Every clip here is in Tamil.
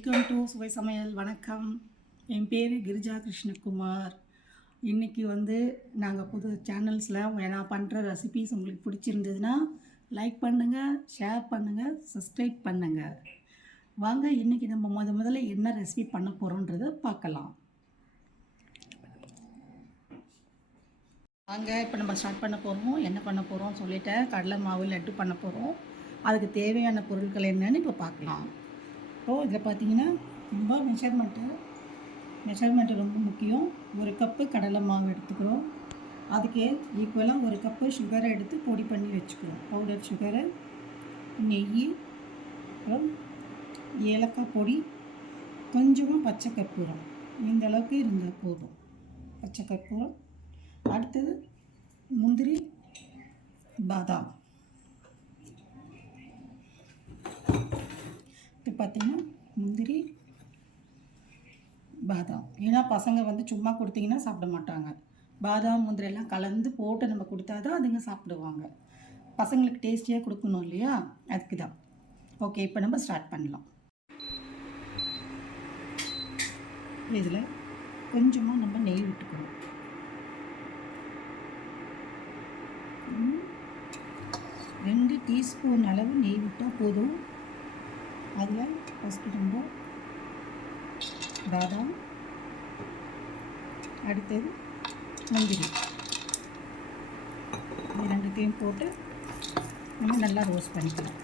வெல்கம் டு சுவை சமையல். வணக்கம். என் பேர் கிரிஜா கிருஷ்ணகுமார். இன்றைக்கி நாங்கள் புது சேனல்ஸில் நான் பண்ணுற ரெசிபீஸ் உங்களுக்கு பிடிச்சிருந்ததுன்னா லைக் பண்ணுங்கள், ஷேர் பண்ணுங்கள், சப்ஸ்கிரைப் பண்ணுங்கள். வாங்க இன்றைக்கி நம்ம முதல்ல என்ன ரெசிபி பண்ண போகிறோன்றதை பார்க்கலாம். வாங்க இப்போ நம்ம ஸ்டார்ட் பண்ண போகிறோம். என்ன பண்ண போகிறோம் சொல்லிட்டேன். கடலை மாவு லட்டு பண்ண போகிறோம். அதுக்கு தேவையான பொருட்கள் என்னன்னு இப்போ பார்க்கலாம். இதில் பார்த்தீங்கன்னா ரொம்ப மெஷர்மெண்ட்டு ரொம்ப முக்கியம். ஒரு கப்பு கடலை மாவு எடுத்துக்கிறோம். அதுக்கு ஈக்குவலாக ஒரு கப்பு சுகரை எடுத்து பொடி பண்ணி வச்சுக்கிறோம். பவுடர் சுகரு, நெய், அப்புறம் ஏலக்காய் பொடி, கொஞ்சமாக பச்சை கற்பூரம். இந்த அளவுக்கு இருந்தால் போதும். பச்சை கற்பூரம். அடுத்தது முந்திரி, பாதாம். இப்போ பார்த்திங்கன்னா முந்திரி, பாதாம். ஏன்னா பசங்க சும்மா கொடுத்தீங்கன்னா சாப்பிட மாட்டாங்க. பாதாம் முந்திரி எல்லாம் கலந்து போட்டு நம்ம கொடுத்தா தான் அதுங்க சாப்பிடுவாங்க. பசங்களுக்கு டேஸ்டியாக கொடுக்கணும் இல்லையா, அதுக்கு தான். ஓகே, இப்போ நம்ம ஸ்டார்ட் பண்ணலாம். இதில் கொஞ்சமாக நம்ம நெய் விட்டுக்கணும். 2 டீஸ்பூன் அளவு நெய் விட்டால் போதும். அதில் ஃபஸ்ட்டு நம்ம பாதாம், அடுத்தது முந்திரி, இது ரெண்டுத்தையும் போட்டு நம்ம நல்லா ரோஸ்ட் பண்ணிக்கலாம்.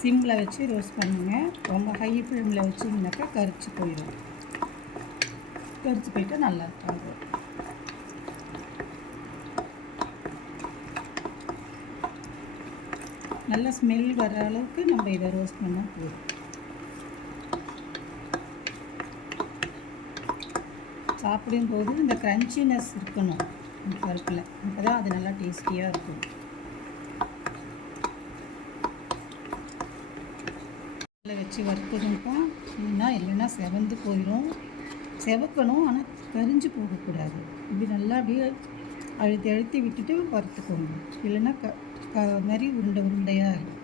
சிம்மில் வச்சு ரோஸ்ட் பண்ணுங்க. ரொம்ப ஹை ஃப்ளேமில் வச்சிங்கனாக்கா கரிச்சு போயிடும். கரிச்சு போயிட்டு நல்லா இருக்காது. நல்ல ஸ்மெல் வர அளவுக்கு நம்ம இதை ரோஸ்ட் பண்ணால் போதும். சாப்பிடும்போது இந்த க்ரன்ச்சினஸ் இருக்கணும் இந்த பருப்பில். அப்போ தான் அது நல்லா டேஸ்டியாக இருக்கும். வச்சு வறுக்கணும்ப்பா, இல்லைன்னா செவந்து போயிடும். செவக்கணும், ஆனால் கரிஞ்சு போகக்கூடாது. இப்படி நல்லா அப்படியே அழுத்தி விட்டுட்டு வறுத்துக்கோங்க. இல்லைன்னா மாதிரி உருண்டையாக இருக்கும்.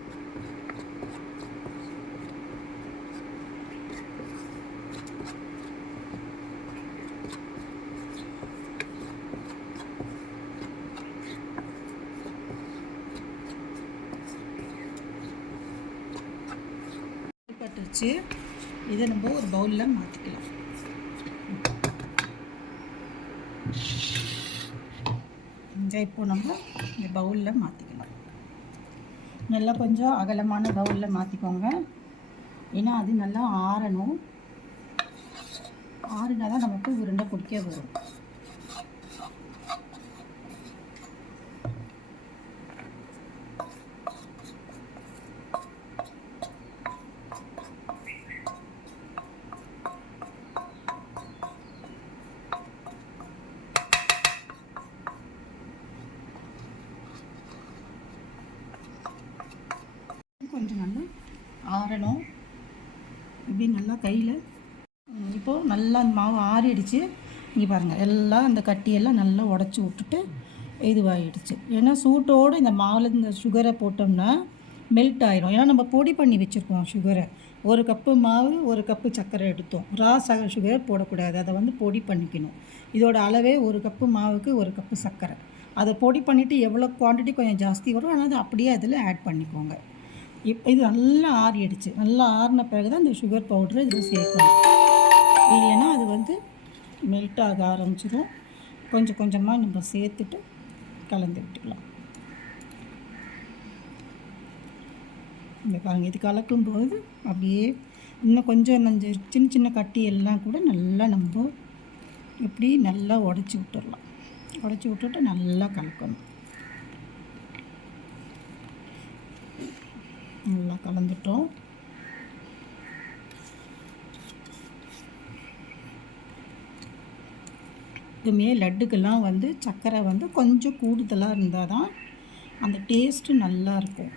பட்டுச்சு. இதை நம்ம ஒரு பவுலில் மாற்றிக்கலாம். இப்போ நம்ம இந்த பவுலில் மாற்றிக்கலாம். நல்லா கொஞ்சம் அகலமான பவுலில் மாற்றிக்கோங்க. ஏன்னா அது நல்லா ஆறணும். ஆறினா தான் நமக்கு உருண்டை பிடிக்க வரும். கொஞ்சம் நல்லா ஆறணும். இப்படி நல்லா கையில் இப்போது நல்லா அந்த மாவு ஆறிடுச்சு. இங்கே பாருங்கள், எல்லாம் அந்த கட்டியெல்லாம் நல்லா உடச்சி விட்டுட்டு இதுவாகிடுச்சு. ஏன்னா சூட்டோடு இந்த மாவில் இந்த சுகரை போட்டோம்னா மெல்ட் ஆயிரும். ஏன்னா நம்ம பொடி பண்ணி வச்சுருக்கோம் சுகரை. 1 கப்பு மாவு 1 கப்பு சர்க்கரை எடுத்தோம். சுகர் போடக்கூடாது, அதை பொடி பண்ணிக்கணும். இதோட அளவே 1 கப்பு மாவுக்கு 1 கப்பு சர்க்கரை. அதை பொடி பண்ணிவிட்டு எவ்வளோ குவான்டிட்டி கொஞ்சம் ஜாஸ்தி வரும், ஆனால் அது அப்படியே அதில் ஆட் பண்ணிக்கோங்க. இப்போ இது நல்லா ஆறிடுச்சு. நல்லா ஆறின பிறகு தான் இந்த சுகர் பவுட்ரு இதில் சேர்க்கணும். இல்லைன்னா அது மெல்ட் ஆக ஆரம்பிச்சிடும். கொஞ்சம் கொஞ்சமாக நம்ம சேர்த்துட்டு கலந்து விட்டுக்கலாம். இந்த பாருங்கள், இது கலக்கும்போது அப்படியே இன்னும் கொஞ்சம் சின்ன சின்ன கட்டி எல்லாம் கூட நல்லா நம்ம இப்படி நல்லா உடச்சி விட்டுடலாம். உடச்சி விட்டுட்டு நல்லா கலக்கணும். நல்லா கலந்துட்டோம். இதுமே லட்டுக்கெல்லாம் சர்க்கரை கொஞ்சம் கூடுதலாக இருந்தால் தான் அந்த டேஸ்ட்டு நல்லா இருக்கும்.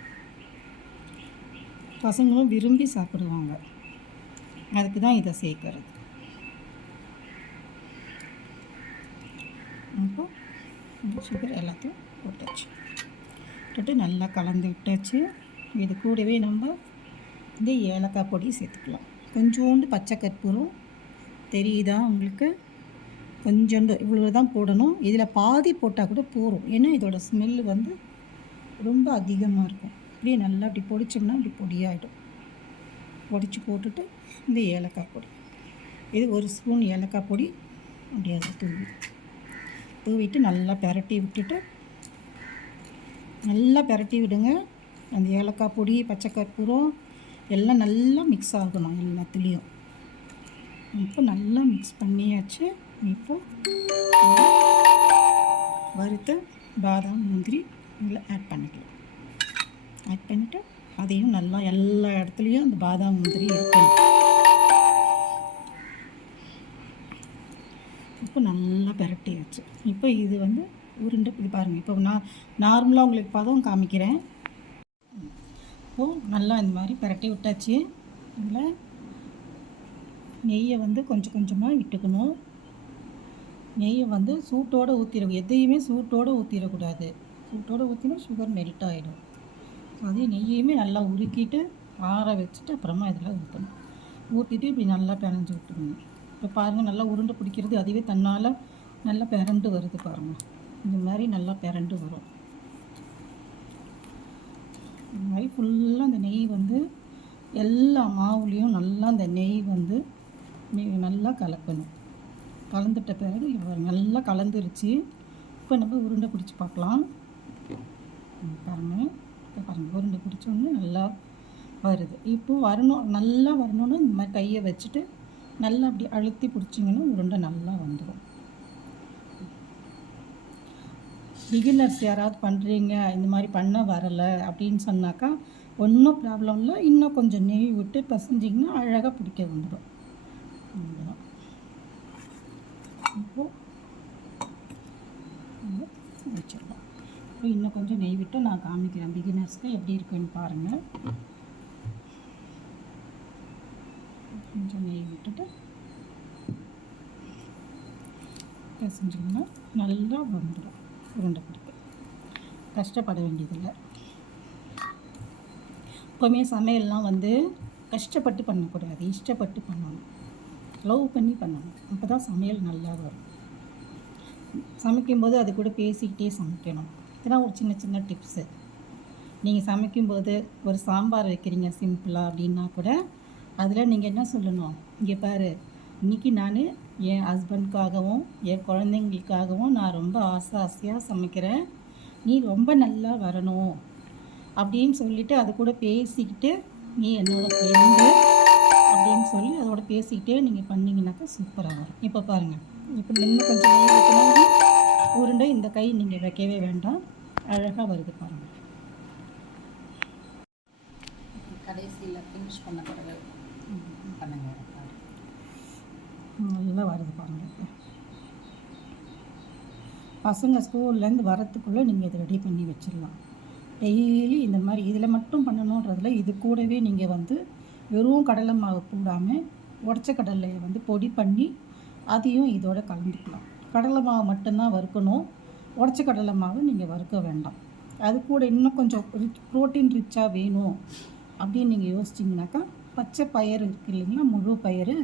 பசங்களும் விரும்பி சாப்பிடுவாங்க. அதுக்கு தான் இதை சேர்க்கறது. இப்போ சுகர் எல்லாத்தையும் போட்டாச்சு. போட்டு நல்லா கலந்து விட்டாச்சு. இது கூடவே நம்ம இந்த ஏலக்காய் பொடி சேர்த்துக்கலாம். கொஞ்சோண்டு பச்சை கற்பூரம் தெரியுதா உங்களுக்கு? கொஞ்சோண்டு இவ்வளோ தான் போடணும். இதில் பாதி போட்டால் கூட போதும். ஏன்னா இதோட ஸ்மெல்லு வந்து ரொம்ப அதிகமாக இருக்கும். அப்படியே நல்லா அப்படி பொடிச்சோம்னா அப்படி பொடியாகிடும். பொடிச்சு போட்டுட்டு இந்த ஏலக்காய் பொடி, இது 1 ஸ்பூன் ஏலக்காய் பொடி அப்படியே தூவிட்டு நல்லா பெரட்டி விட்டுட்டு, நல்லா பெரட்டி விடுங்க. அந்த ஏலக்காய் பொடி பச்சை கற்பூரம் எல்லாம் நல்லா மிக்ஸ் ஆகணும் எல்லாத்துலேயும். இப்போ நல்லா மிக்ஸ் பண்ணியாச்சு. இப்போது வறுத்த பாதாம் முந்திரி இதில் ஆட் பண்ணிக்கலாம். ஆட் பண்ணிவிட்டு அதையும் நல்லா எல்லா இடத்துலையும் அந்த பாதாம் முந்திரி இருக்கணும். இப்போ நல்லா பெரட்டியாச்சு. இப்போ இது வந்து உருண்டை இது பாருங்கள். இப்போ நான் நார்மலாக உங்களுக்கு பதம் காமிக்கிறேன். இப்போது நல்லா இந்த மாதிரி பெரட்டி விட்டாச்சு. இதில் நெய்யை வந்து கொஞ்சம் கொஞ்சமாக விட்டுக்கணும். நெய்யை வந்து சூட்டோடு எதையுமே சூட்டோடு ஊற்றிடக்கூடாது. சூட்டோடு ஊற்றினா சுகர் மெல்ட் ஆகிடும். அதே நெய்யையுமே நல்லா உருக்கிட்டு ஆற வச்சுட்டு அப்புறமா இதில் ஊற்றணும். ஊற்றிட்டு இப்படி நல்லா பிணைஞ்சி விட்டுருங்க. இப்போ பாருங்கள், நல்லா உருண்டை பிடிக்கிறது அதுவே தன்னால் நல்லா பிறண்டு வருது பாருங்கள். இந்த மாதிரி நல்லா பிறண்டு வரும். இந்த மாதிரி ஃபுல்லாக அந்த நெய் வந்து எல்லா மாவுலேயும் நல்லா அந்த நெய் வந்து நல்லா கலக்கணும். கலந்துட்ட பிறகு நல்லா கலந்துருச்சு. இப்போ நம்ம உருண்டை பிடிச்சி பார்க்கலாம். பாருங்கள், இப்போ பாருங்கள் உருண்டை பிடிச்சோன்னு நல்லா வருது. இப்போது நல்லா வரணும்னு இந்த மாதிரி கையை வச்சுட்டு நல்லா அப்படி அழுத்தி பிடிச்சிங்கன்னா உருண்டை நல்லா வந்துடும். பிகினர்ஸ் யாராவது பண்ணுறீங்க, இந்த மாதிரி பண்ண வரலை அப்படின்னு சொன்னாக்கா ஒன்றும் ப்ராப்ளம் இல்லை. இன்னும் கொஞ்சம் நெய் விட்டு பசஞ்சிங்கன்னா அழகாக பிடிக்க வந்துடும். இப்போது வச்சிடலாம். இப்போ இன்னும் கொஞ்சம் நெய் விட்டு நான் காமிக்கிறேன் பிகினர்ஸ்க்கு எப்படி இருக்குன்னு பாருங்கள். கொஞ்சம் நெய் விட்டுட்டு செஞ்சிங்கன்னா நல்லா வந்துடும். உருண்டை பிடிக்க கஷ்டப்பட வேண்டியதில்லை. எப்போவுமே சமையல்லாம் வந்து கஷ்டப்பட்டு பண்ணக்கூடாது, இஷ்டப்பட்டு பண்ணணும், லவ் பண்ணி பண்ணணும். அப்போ தான் சமையல் நல்லா வரும். சமைக்கும்போது அது கூட பேசிக்கிட்டே சமைக்கணும். இதெல்லாம் ஒரு சின்ன சின்ன டிப்ஸு. நீங்கள் சமைக்கும்போது ஒரு சாம்பார் வைக்கிறீங்க சிம்பிளாக அப்படின்னா கூட அதில் நீங்கள் என்ன சொல்லணும், இங்கே பாரு, இன்றைக்கி நான் என் ஹஸ்பண்ட்காகவும் என் குழந்தைங்களுக்காகவும் நான் ரொம்ப ஆசையாக சமைக்கிறேன், நீ ரொம்ப நல்லா வரணும் அப்படின்னு சொல்லிவிட்டு அது கூட பேசிக்கிட்டு, நீ என்னோடய ஃப்ரெண்டு அப்படின்னு சொல்லி அதோட பேசிக்கிட்டே நீங்கள் பண்ணிங்கனாக்கா சூப்பராக வரும். இப்போ பாருங்கள், இப்போ இன்னும் கொஞ்சம் நெய் வைக்கணும். உருண்டை இந்த கை நீங்கள் வைக்கவே வேண்டாம், அழகாக வருது பாருங்கள். கடைசியில் ஃபினிஷ் பண்ண பிறகு பண்ணுங்க, நல்லா வருது பாருங்கள். பசங்க ஸ்கூல்லேருந்து வரத்துக்குள்ளே நீங்கள் இதை ரெடி பண்ணி வச்சிடலாம். டெய்லி இந்த மாதிரி இதில் மட்டும் பண்ணணுன்றதில் இது கூடவே நீங்கள் வந்து வெறும் கடலை மாவு போடாமல் உடச்ச கடலையை வந்து பொடி பண்ணி அதையும் இதோட கலந்துக்கலாம். கடலை மாவு மட்டும்தான் வறுக்கணும், உடச்ச கடலை மாவு நீங்கள் வறுக்க வேண்டாம். அது கூட இன்னும் கொஞ்சம் ப்ரோட்டீன் ரிச்சாக வேணும் அப்படின்னு நீங்கள் யோசிச்சிங்கனாக்கா பச்சை பயிறு இருக்குது இல்லைங்களா, முழு பயிறு,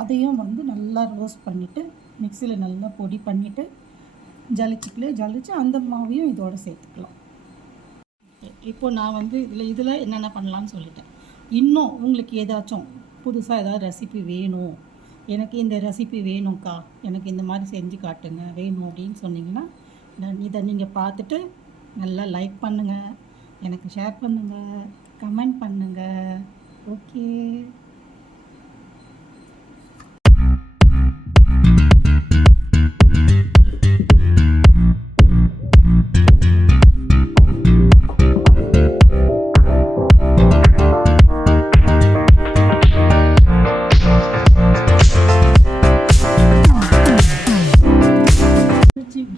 அதையும் வந்து நல்லா ரோஸ்ட் பண்ணிவிட்டு மிக்சியில் நல்லா பொடி பண்ணிவிட்டு ஜலிச்சு அந்த மாவையும் இதோடு சேர்த்துக்கலாம். இப்போ நான் வந்து இதில் என்னென்ன பண்ணலான்னு சொல்லிட்டேன். இன்னும் உங்களுக்கு ஏதாச்சும் புதுசாக ஏதாவது ரெசிபி வேணும், எனக்கு இந்த ரெசிபி வேணும்க்கா, எனக்கு இந்த மாதிரி செஞ்சு காட்டுங்க வேணும் அப்படின்னு சொன்னிங்கன்னா இதை நீங்கள் பார்த்துட்டு நல்லா லைக் பண்ணுங்கள், எனக்கு ஷேர் பண்ணுங்கள், கமெண்ட் பண்ணுங்கள். ஓகே,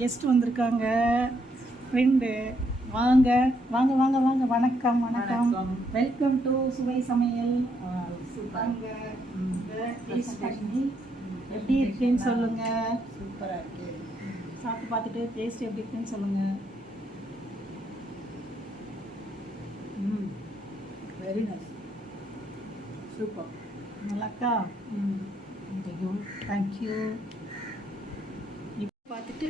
கெஸ்ட் வந்திருக்காங்க, ஃப்ரெண்டு. வாங்க வாங்க வாங்க வாங்க, வணக்கம் வணக்கம், வெல்கம் டு சுவை சமையல். வாங்க, டேஸ்ட் பண்ணி எப்படி இருக்குன்னு சொல்லுங்க. சூப்பராக இருக்கு, சாப்பிட்டு பார்த்துட்டு டேஸ்ட் எப்படி இருக்குன்னு சொல்லுங்க. Very nice. சூப்பர். நல்லாக்கா? தேங்க்யூ. இப்போ பார்த்துட்டு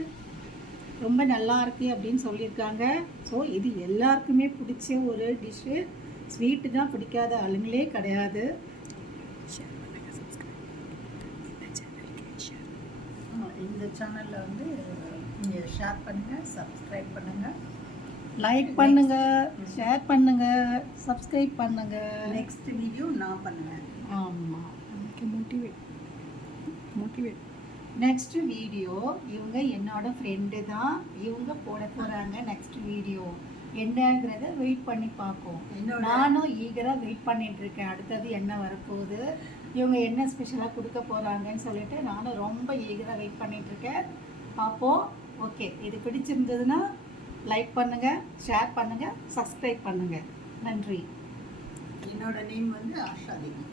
ரொம்ப நல்லா இருக்குது அப்படின்னு சொல்லியிருக்காங்க. ஸோ இது எல்லாருக்குமே பிடிச்ச ஒரு டிஷ்ஷு. ஸ்வீட்டு தான் பிடிக்காத ஆளுங்களே கிடையாது. இந்த சேனலில் வந்து நீங்கள் ஷேர் பண்ணுங்கள், சப்ஸ்கிரைப் பண்ணுங்கள், லைக் பண்ணுங்கள், ஷேர் பண்ணுங்கள், சப்ஸ்கிரைப் பண்ணுங்கள். நெக்ஸ்ட் வீடியோ நான் பண்ணுவேன். ஆமாம், மோட்டிவேட். நெக்ஸ்ட் வீடியோ இவங்க என்னோட ஃப்ரெண்டு தான். இவங்க போட போகிறாங்க நெக்ஸ்ட் வீடியோ. என்னங்கிறத வெயிட் பண்ணி பார்ப்போம். நானும் ஈகராக வெயிட் பண்ணிட்டு இருக்கேன். அடுத்தது என்ன வரப்போகுது, இவங்க என்ன ஸ்பெஷலாக கொடுக்க போகிறாங்கன்னு சொல்லிட்டு நானும் ரொம்ப ஈகராக வெயிட் பண்ணிட்டு இருக்கேன். பார்ப்போம். ஓகே, இது பிடிச்சிருந்ததுன்னா லைக் பண்ணுங்கள், ஷேர் பண்ணுங்கள், சப்ஸ்கிரைப் பண்ணுங்கள். நன்றி. என்னோட நேம் வந்து ஆஷா தேவி.